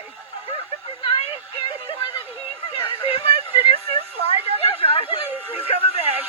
okay. Ryan scared me more than he scared me. Did you see him slide down the driveway? He's coming back.